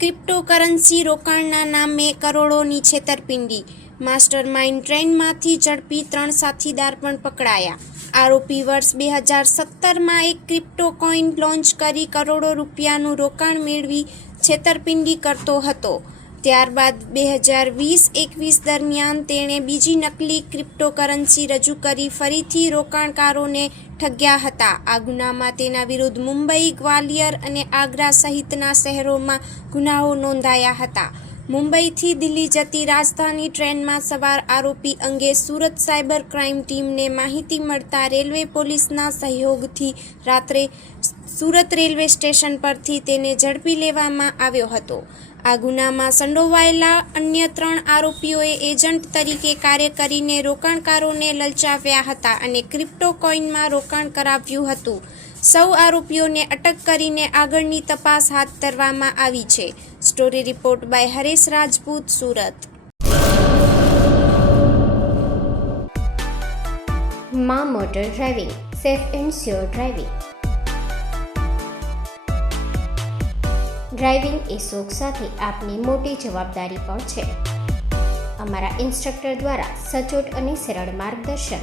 Cryptocurrency રોકાણના નામે કરોડોની છેતરપિંડી. માસ્ટર માઇન્ડ ટ્રેનમાંથી ઝડપી ત્રણ સાથીદાર પણ પકડાયા. આરોપી વર્ષ બે હજાર સત્તરમાં એક ક્રિપ્ટો કોઇન લોન્ચ કરી કરોડો રૂપિયાનું રોકાણ મેળવી છેતરપિંડી કરતો હતો. ત્યારબાદ બે હજાર વીસ એકવીસ દરમિયાન તેણે બીજી નકલી ક્રિપ્ટોકરન્સી રજૂ કરી. ફરીથી રોકાણકારોને ઠગ્યા હતા. આ ગુનામાં તેના વિરુદ્ધ મુંબઈ ગ્વાલિયર અને આગ્રા સહિતના શહેરોમાં ગુનાઓ નોંધાયા હતા. મુંબઈથી દિલ્હી જતી રાજધાની ટ્રેનમાં સવાર આરોપી અંગે સુરત સાયબર ક્રાઇમ ટીમને માહિતી મળતા રેલવે પોલીસના સહયોગથી રાત્રે સુરત રેલવે સ્ટેશન પરથી તેને ઝડપી લેવામાં આવ્યો હતો. આ ગુનામાં સંડોવાયેલા અન્ય ત્રણ આરોપીઓએ એજન્ટ તરીકે કાર્ય કરીને રોકાણકારોને લલચાવ્યા હતા અને ક્રિપ્ટો કોઇનમાં રોકાણ કરાવ્યું હતું. સૌ આરોપીઓને અટક કરીને આગળની તપાસ હાથ ધરવામાં આવી છે. Story report by Haresh Rajput, Surat. મા motor driving, safe and sure driving. Driving એ શોખ સાથે આપની મોટી જવાબદારી પણ છે. અમારા ઇન્સ્ટ્રક્ટર દ્વારા સચોટ અને સરળ માર્ગદર્શન.